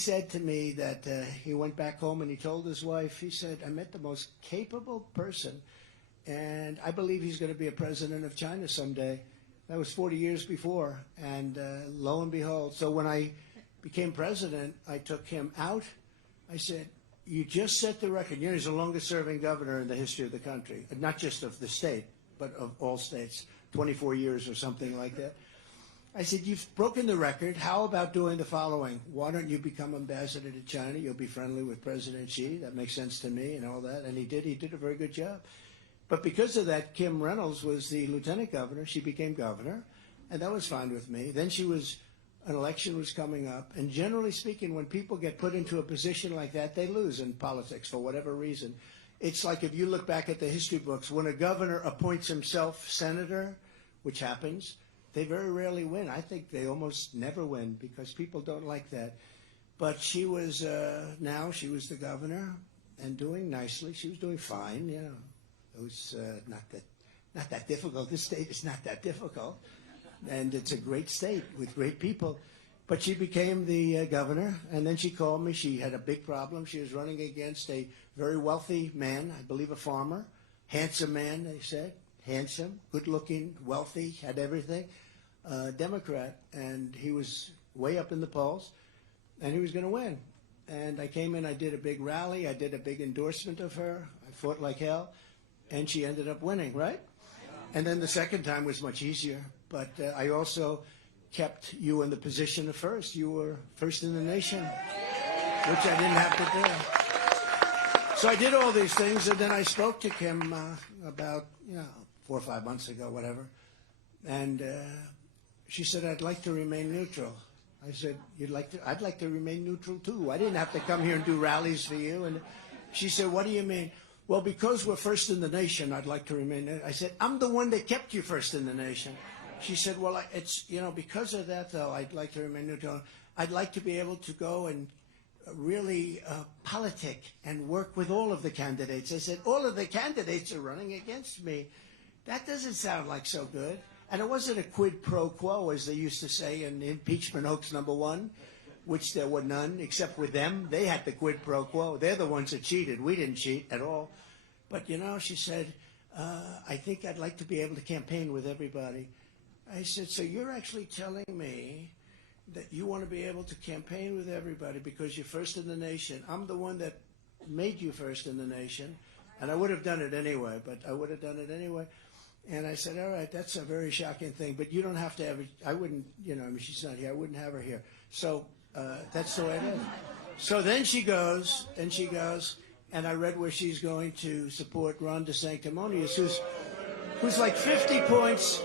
said to me that he went back home and he told his wife, he said, I met the most capable person, and I believe he's going to be a president of China someday. That was 40 years before, and lo and behold. So when I became president, I took him out. I said, you just set the record. You know, he's the longest-serving governor in the history of the country, not just of the state, but of all states, 24 years or something like that. I said, you've broken the record. How about doing the following? Why don't you become ambassador to China? You'll be friendly with President Xi. That makes sense to me and all that. And he did. He did a very good job. But because of that, Kim Reynolds was the lieutenant governor. She became governor, and that was fine with me. Then an election was coming up. And generally speaking, when people get put into a position like that, they lose in politics for whatever reason. It's like if you look back at the history books, when a governor appoints himself senator, which happens, they very rarely win. I think they almost never win because people don't like that. But she was, now she was the governor and doing nicely. She was doing fine, you know. It was not that difficult. This state is not that difficult. And it's a great state with great people. But she became the governor, and then she called me. She had a big problem. She was running against a very wealthy man, I believe a farmer, handsome man, they said. Handsome, good-looking, wealthy, had everything, Democrat, and he was way up in the polls, and he was going to win. And I came in, I did a big rally, I did a big endorsement of her, I fought like hell, and she ended up winning, right? And then the second time was much easier, but I also kept you in the position of first. You were first in the nation, which I didn't have to do. So I did all these things, and then I spoke to Kim about, 4 or 5 months ago, whatever. And she said, I'd like to remain neutral. I said, I'd like to remain neutral too. I didn't have to come here and do rallies for you. And she said, what do you mean? Well, because we're first in the nation, I'd like to remain neutral. I said, I'm the one that kept you first in the nation. She said, well, it's, because of that, though, I'd like to remain neutral. I'd like to be able to go and really politic and work with all of the candidates. I said, all of the candidates are running against me. That doesn't sound like so good. And it wasn't a quid pro quo, as they used to say in impeachment hoax number 1, which there were none, except with them. They had the quid pro quo. They're the ones that cheated. We didn't cheat at all. But, she said, I think I'd like to be able to campaign with everybody. I said, so you're actually telling me that you want to be able to campaign with everybody because you're first in the nation. I'm the one that made you first in the nation. And I would have done it anyway, but I would have done it anyway. And I said, all right, that's a very shocking thing, but you don't have to have it. I wouldn't, she's not here. I wouldn't have her here. So that's the way it is. So then she goes, and I read where she's going to support Ron DeSantis, who's like 50 points,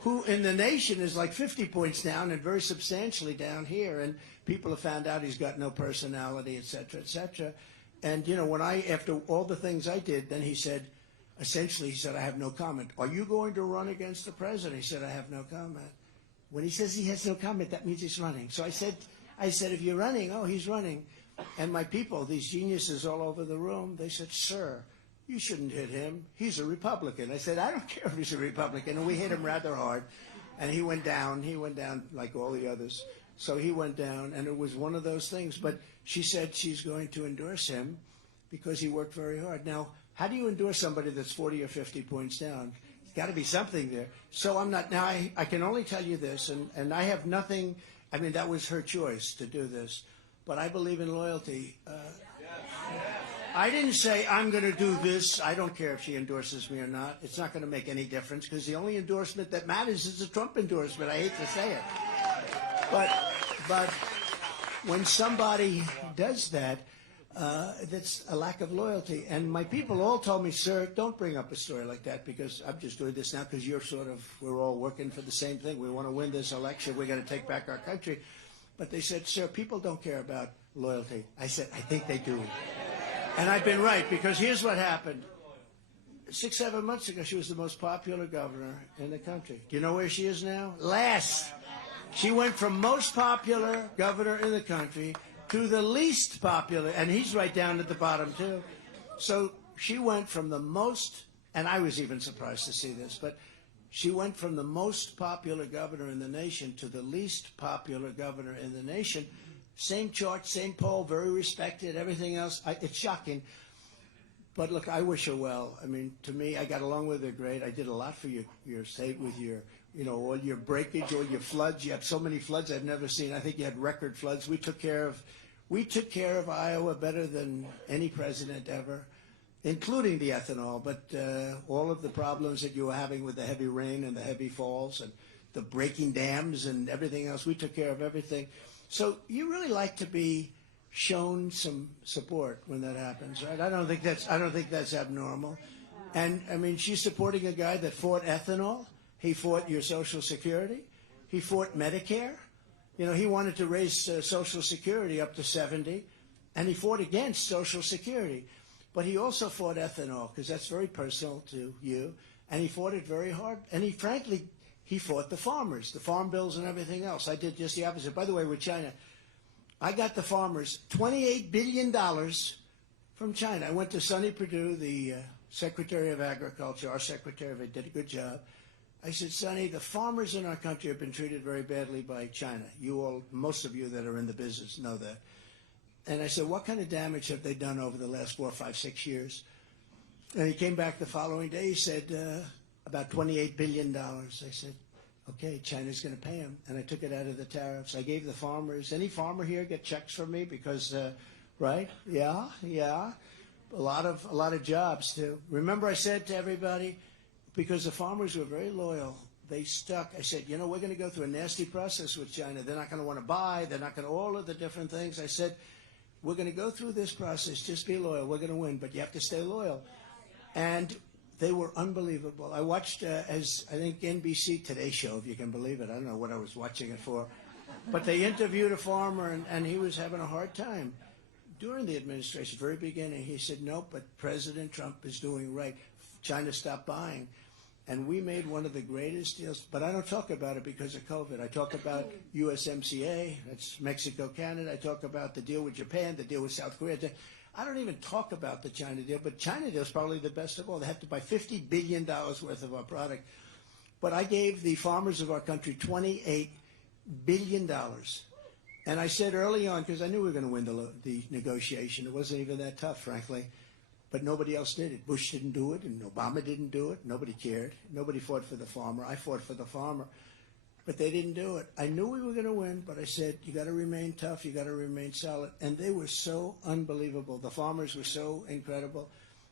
who in the nation is like 50 points down and very substantially down here. And people have found out he's got no personality, et cetera, et cetera. And, after all the things I did, then he said, essentially, he said, I have no comment. Are you going to run against the president? He said, I have no comment. When he says he has no comment, that means he's running. So I said, if you're running, oh, he's running. And my people, these geniuses all over the room, they said, sir, you shouldn't hit him. He's a Republican. I said, I don't care if he's a Republican. And we hit him rather hard. And he went down like all the others. So he went down, and it was one of those things. But she said she's going to endorse him because he worked very hard. Now, how do you endorse somebody that's 40 or 50 points down? There's got to be something there. So I'm not, now I can only tell you this, and I have nothing, that was her choice to do this, but I believe in loyalty. I didn't say I'm going to do this. I don't care if she endorses me or not. It's not going to make any difference because the only endorsement that matters is the Trump endorsement. I hate to say it. But when somebody does that, that's a lack of loyalty. And my people all told me, sir, don't bring up a story like that because I'm just doing this now because we're all working for the same thing. We want to win this election. We're going to take back our country. But they said, sir, people don't care about loyalty. I said, I think they do. And I've been right because here's what happened. 6, 7 months ago, she was the most popular governor in the country. Do you know where she is now? Last. She went from most popular governor in the country to the least popular, and he's right down at the bottom, too. So she went from the most, and I was even surprised to see this, but she went from the most popular governor in the nation to the least popular governor in the nation Same chart, same poll, very respected, everything else. It's shocking. But look, I wish her well. I mean, to me, I got along with her great. I did a lot for your state with your, all your breakage, all your floods. You had so many floods I've never seen. I think you had record floods. We took care of Iowa better than any president ever, including the ethanol. But all of the problems that you were having with the heavy rain and the heavy falls and the breaking dams and everything else, we took care of everything. So you really like to be shown some support when that happens, right? I don't think that's abnormal. And I mean, she's supporting a guy that fought ethanol. He fought your Social Security. He fought Medicare. He wanted to raise Social Security up to 70, and he fought against Social Security. But he also fought ethanol because that's very personal to you, and he fought it very hard. And he fought the farmers, the farm bills and everything else. I did just the opposite. By the way, with China, I got the farmers $28 billion from China. I went to Sonny Perdue, the Secretary of Agriculture, our secretary, did a good job. I said, Sonny, the farmers in our country have been treated very badly by China. You all, most of you that are in the business know that. And I said, what kind of damage have they done over the last 4, 5, 6 years? And he came back the following day. He said, about $28 billion. I said, okay, China's going to pay him. And I took it out of the tariffs. I gave the farmers. Any farmer here get checks from me? Because, right? Yeah. A lot of jobs, too. Remember I said to everybody, because the farmers were very loyal, they stuck. I said, we're going to go through a nasty process with China. They're not going to want to buy. They're not going to, all of the different things. I said, we're going to go through this process. Just be loyal. We're going to win, but you have to stay loyal. And they were unbelievable. I watched, as I think NBC Today Show, if you can believe it. I don't know what I was watching it for. But they interviewed a farmer, and he was having a hard time. During the administration, very beginning, he said, no, but President Trump is doing right. China stopped buying. And we made one of the greatest deals. But I don't talk about it because of COVID. I talk about USMCA, that's Mexico, Canada. I talk about the deal with Japan, the deal with South Korea. I don't even talk about the China deal, but China deal is probably the best of all. They have to buy $50 billion worth of our product. But I gave the farmers of our country $28 billion. And I said early on, because I knew we were going to win the negotiation. It wasn't even that tough, frankly. But nobody else did it. Bush didn't do it, and Obama didn't do it. Nobody cared. Nobody fought for the farmer. I fought for the farmer. But they didn't do it. I knew we were going to win, but I said, you got to remain tough. You got to remain solid. And they were so unbelievable. The farmers were so incredible.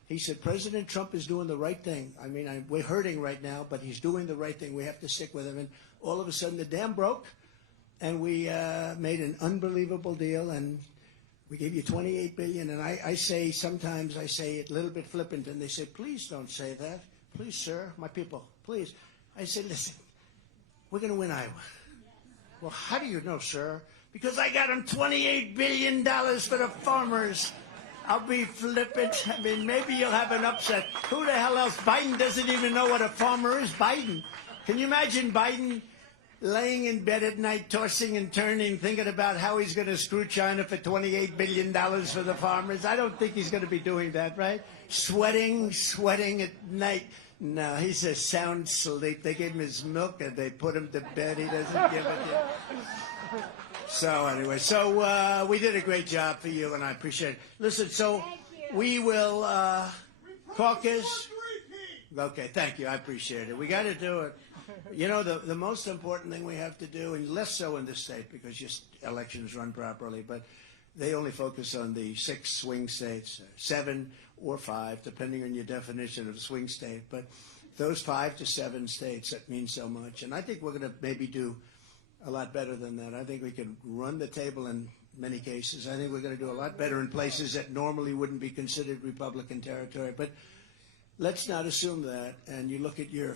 He said, President Trump is doing the right thing. I mean, we're hurting right now, but he's doing the right thing. We have to stick with him. And all of a sudden, the dam broke, and we made an unbelievable deal, and we gave you $28 billion. And I say, sometimes I say it a little bit flippant, and they say, please don't say that. Please, sir, my people, please. I say, listen, we're going to win Iowa. Well, how do you know, sir? Because I got them $28 billion for the farmers. I'll be flippant. I mean, maybe you'll have an upset. Who the hell else? Biden doesn't even know what a farmer is. Biden. Can you imagine Biden laying in bed at night, tossing and turning, thinking about how he's going to screw China for $28 billion for the farmers? I don't think he's going to be doing that, right? Sweating at night. No, he's a sound sleep. They gave him his milk and they put him to bed. He doesn't give it. So anyway, we did a great job for you, and I appreciate it. Listen, so we will caucus. Okay, thank you. I appreciate it. We got to do it. You know, the most important thing we have to do, and less so in this state because your elections run properly, but they only focus on the 6 swing states, 7 or 5, depending on your definition of a swing state. But those 5 to 7 states, that means so much. And I think we're going to maybe do a lot better than that. I think we can run the table in many cases. I think we're going to do a lot better in places that normally wouldn't be considered Republican territory. But let's not assume that. And you look at your